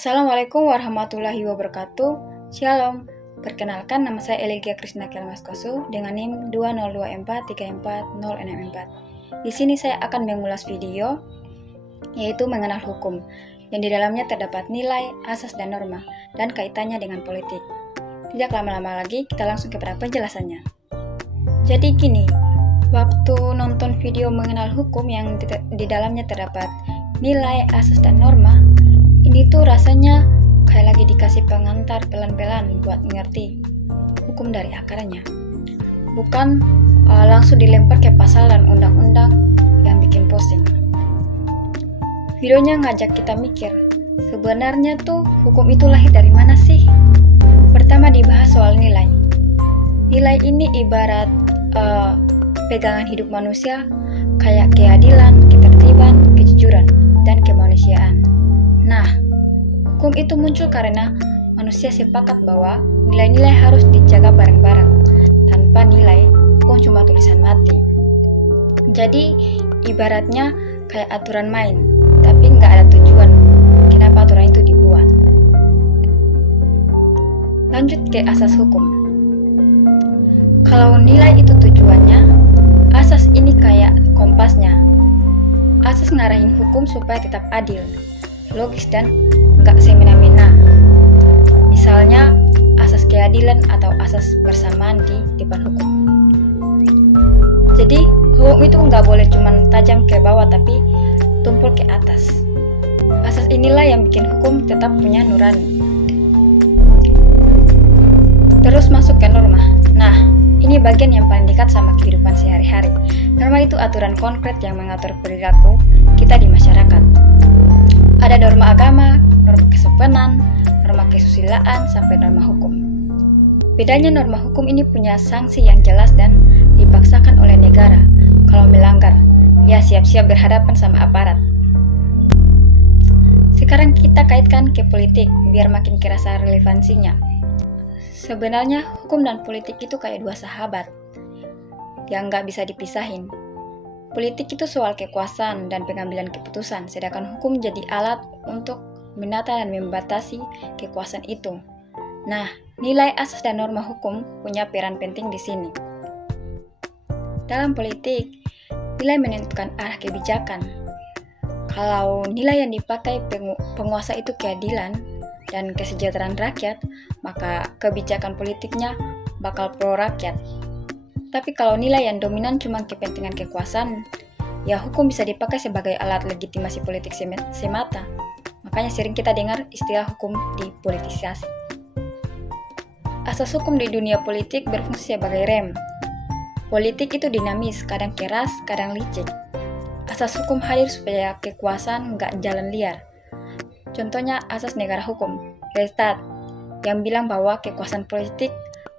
Assalamualaikum warahmatullahi wabarakatuh. Shalom. Perkenalkan, nama saya Eligia Krisna Kelmaskosu dengan NIM 202434064. Di sini saya akan mengulas video yaitu mengenal hukum, yang di dalamnya terdapat nilai, asas dan norma, dan kaitannya dengan politik. Tidak lama-lama lagi, kita langsung kepada penjelasannya. Jadi gini, waktu nonton video mengenal hukum yang di dalamnya terdapat nilai, asas dan norma, ini tuh rasanya kayak lagi dikasih pengantar pelan-pelan buat ngerti hukum dari akarnya. Bukan langsung dilempar ke pasal dan undang-undang yang bikin pusing. Videonya ngajak kita mikir, sebenarnya tuh hukum itu lahir dari mana sih? Pertama dibahas soal nilai. Nilai ini ibarat pegangan hidup manusia kayak keadilan, ketertiban, kejujuran, dan kemanusiaan. Nah, hukum itu muncul karena manusia sepakat bahwa nilai-nilai harus dijaga bareng-bareng. Tanpa nilai, hukum cuma tulisan mati. Jadi, ibaratnya kayak aturan main, tapi nggak ada tujuan kenapa aturan itu dibuat. Lanjut ke asas hukum. Kalau nilai itu tujuannya, asas ini kayak kompasnya. Asas ngarahin hukum supaya tetap adil, logis dan nggak semena-mena. Misalnya asas keadilan atau asas bersamaan di depan hukum. Jadi hukum itu nggak boleh cuma tajam ke bawah tapi tumpul ke atas. Asas inilah yang bikin hukum tetap punya nurani. Terus masuk ke norma. Nah, ini bagian yang paling dekat sama kehidupan sehari-hari. Norma itu aturan konkret yang mengatur perilaku kita di masyarakat. Ada norma agama, norma kesopanan, norma kesusilaan, sampai norma hukum. Bedanya norma hukum ini punya sanksi yang jelas dan dipaksakan oleh negara. Kalau melanggar, ya siap-siap berhadapan sama aparat. Sekarang kita kaitkan ke politik, biar makin kerasa relevansinya. Sebenarnya hukum dan politik itu kayak dua sahabat yang nggak bisa dipisahin. Politik itu soal kekuasaan dan pengambilan keputusan, sedangkan hukum jadi alat untuk menata dan membatasi kekuasaan itu. Nah, nilai, asas dan norma hukum punya peran penting di sini. Dalam politik, nilai menentukan arah kebijakan. Kalau nilai yang dipakai penguasa itu keadilan dan kesejahteraan rakyat, maka kebijakan politiknya bakal pro rakyat. Tapi kalau nilai yang dominan cuma kepentingan kekuasaan, ya hukum bisa dipakai sebagai alat legitimasi politik semata. Makanya sering kita dengar istilah hukum dipolitisasi. Asas hukum di dunia politik berfungsi sebagai rem. Politik itu dinamis, kadang keras, kadang licik. Asas hukum hadir supaya kekuasaan nggak jalan liar. Contohnya asas negara hukum, Rechtsstaat, yang bilang bahwa kekuasaan politik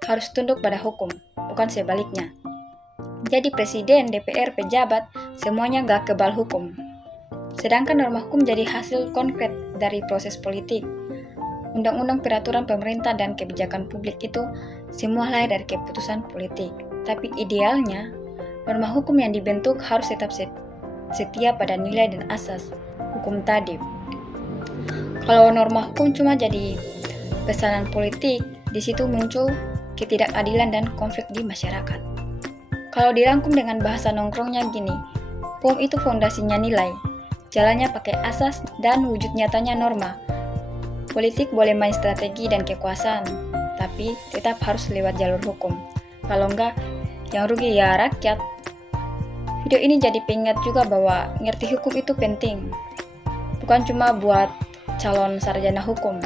harus tunduk pada hukum, bukan sebaliknya. Jadi presiden, DPR, pejabat, semuanya nggak kebal hukum. Sedangkan norma hukum jadi hasil konkret dari proses politik. Undang-undang, peraturan pemerintah, dan kebijakan publik itu semua lahir dari keputusan politik. Tapi idealnya, norma hukum yang dibentuk harus tetap setia pada nilai dan asas hukum tadi. Kalau norma hukum cuma jadi pesanan politik, di situ muncul ketidakadilan dan konflik di masyarakat. Kalau dirangkum dengan bahasa nongkrongnya gini, hukum itu fondasinya nilai, jalannya pakai asas, dan wujud nyatanya norma. Politik boleh main strategi dan kekuasaan, tapi tetap harus lewat jalur hukum. Kalau enggak, yang rugi ya rakyat. Video ini jadi pengingat juga bahwa ngerti hukum itu penting. Bukan cuma buat calon sarjana hukum,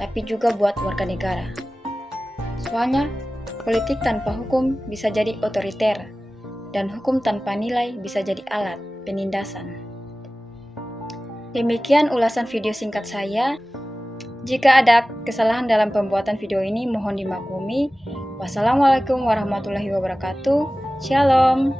tapi juga buat warga negara. Soalnya, politik tanpa hukum bisa jadi otoriter, dan hukum tanpa nilai bisa jadi alat penindasan. Demikian ulasan video singkat saya. Jika ada kesalahan dalam pembuatan video ini, mohon dimaklumi. Wassalamualaikum warahmatullahi wabarakatuh. Shalom.